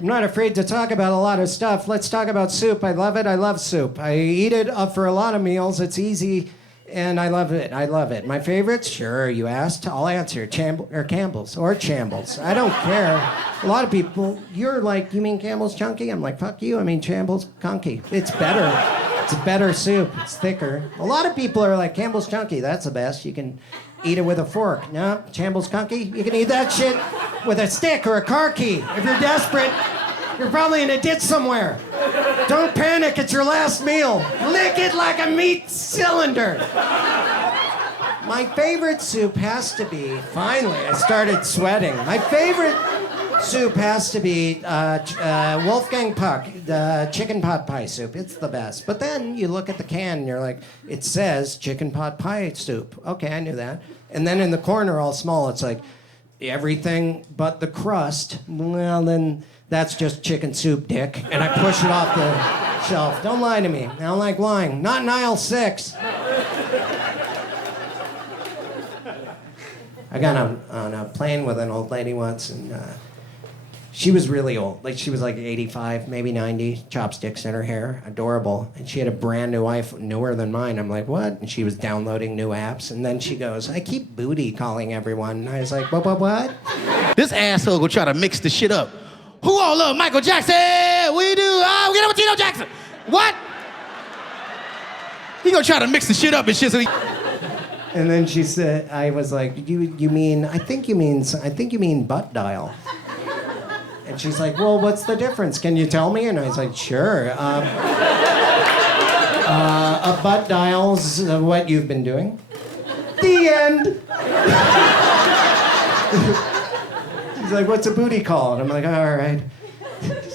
I'm not afraid to talk about a lot of stuff. Let's talk about soup. I love it. I love soup. I eat it up for a lot of meals. It's easy, and I love it. I love it. My favorites? Sure, you asked. I'll answer. Campbell's or Chambles. I don't care. A lot of people, you're like, you mean Campbell's Chunky? I'm like, fuck you. I mean Chambles Chunky. It's better. It's a better soup. It's thicker. A lot of people are like, Campbell's Chunky, that's the best. You can eat it with a fork. No, Chambles Chunky, you can eat that shit with a stick or a car key. If you're desperate, you're probably in a ditch somewhere. Don't panic, it's your last meal. Lick it like a meat cylinder. My favorite soup has to be, finally, I started sweating. My favorite soup has to be Wolfgang Puck, the chicken pot pie soup. It's the best. But then you look at the can and you're like, it says chicken pot pie soup. Okay, I knew that. And then in the corner, all small, it's like everything but the crust. Well, then that's just chicken soup, dick. And I push it off the shelf. Don't lie to me. I don't like lying. Not in aisle 6. I got on a plane with an old lady once, and she was really old. Like, she was like 85, maybe 90, chopsticks in her hair, adorable. And she had a brand new iPhone, newer than mine. I'm like, what? And she was downloading new apps. And then she goes, I keep booty calling everyone. And I was like, what? This asshole will try to mix the shit up. Who all love Michael Jackson? We do. Oh, we get up with Tito Jackson. What? He gonna try to mix the shit up and shit. So he... And then she said, I was like, you mean, I think you mean butt dial. And she's like, well, what's the difference? Can you tell me? And I was like, sure. A butt dial's what you've been doing. The end. She's like, what's a booty call? And I'm like, all right.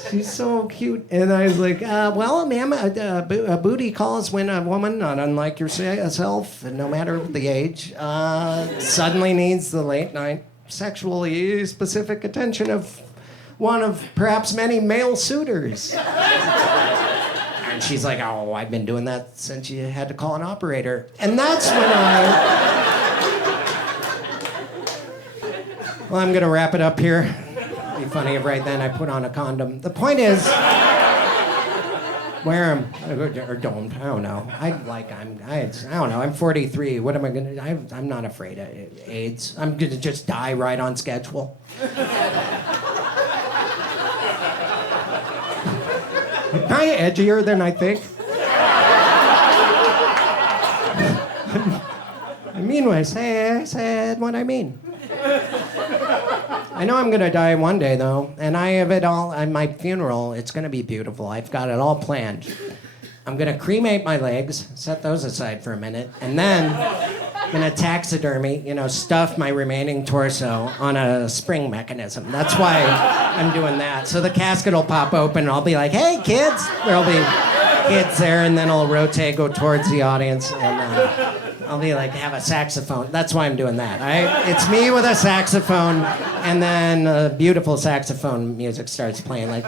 She's so cute. And I was like, well, ma'am, a booty call is when a woman, not unlike yourself, and no matter the age, suddenly needs the late night sexually specific attention of one of perhaps many male suitors. And she's like, oh, I've been doing that since you had to call an operator. And that's when Well, I'm gonna wrap it up here. It'd be funny if right then I put on a condom. The point is, wear them or don't. I don't know. I don't know. I'm 43. What am I gonna? I'm not afraid of AIDS. I'm gonna just die right on schedule. Am I edgier than I think? I mean what I say. I said what I mean. I know I'm gonna die one day, though, and I have it all at my funeral. It's gonna be beautiful. I've got it all planned. I'm gonna cremate my legs, set those aside for a minute, and then I'm gonna taxidermy, stuff my remaining torso on a spring mechanism. That's why I'm doing that. So the casket will pop open, and I'll be like, hey, kids! There'll be kids there, and then I'll rotate, go towards the audience, and I'll be like, have a saxophone. That's why I'm doing that, all right? It's me with a saxophone, and then beautiful saxophone music starts playing, like,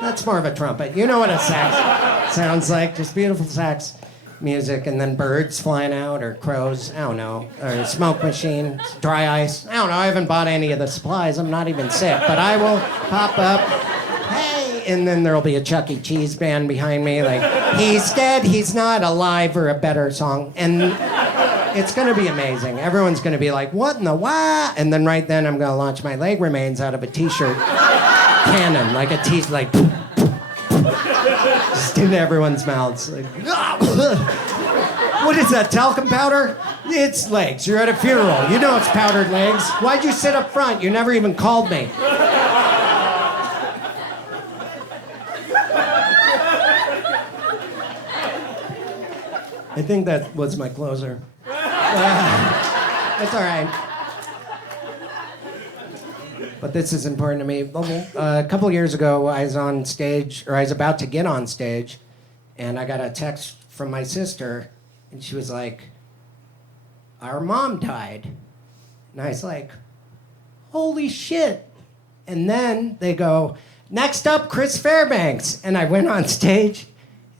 that's more of a trumpet. You know what a sax sounds like, just beautiful sax music, and then birds flying out, or crows, I don't know, or a smoke machine, dry ice. I don't know, I haven't bought any of the supplies. I'm not even sick, but I will pop up. Hey, and then there'll be a Chuck E. Cheese band behind me, like, he's dead, he's not alive, or a better song. And it's gonna be amazing. Everyone's gonna be like, what in the wah? And then right then I'm gonna launch my leg remains out of a t-shirt cannon, like a t-shirt, like, just into everyone's mouths. Like, what is that, talcum powder? It's legs. You're at a funeral. You know it's powdered legs. Why'd you sit up front? You never even called me. I think that was my closer. That's all right. But this is important to me. A couple years ago, I was on stage, or I was about to get on stage, and I got a text from my sister, and she was like, our mom died. And I was like, holy shit. And then they go, next up, Chris Fairbanks. And I went on stage,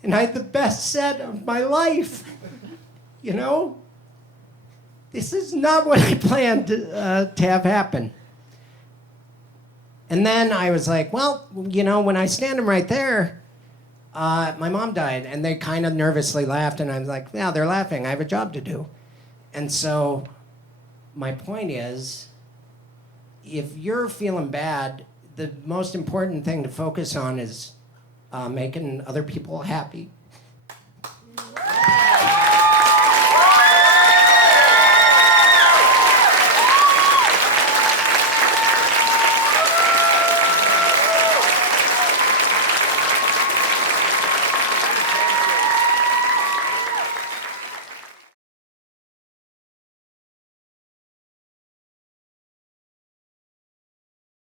and I had the best set of my life. This is not what I planned to have happen. And then I was like, well, you know, when I stand him right there, my mom died. And they kind of nervously laughed. And I was like, yeah, they're laughing. I have a job to do. And so my point is, if you're feeling bad, the most important thing to focus on is making other people happy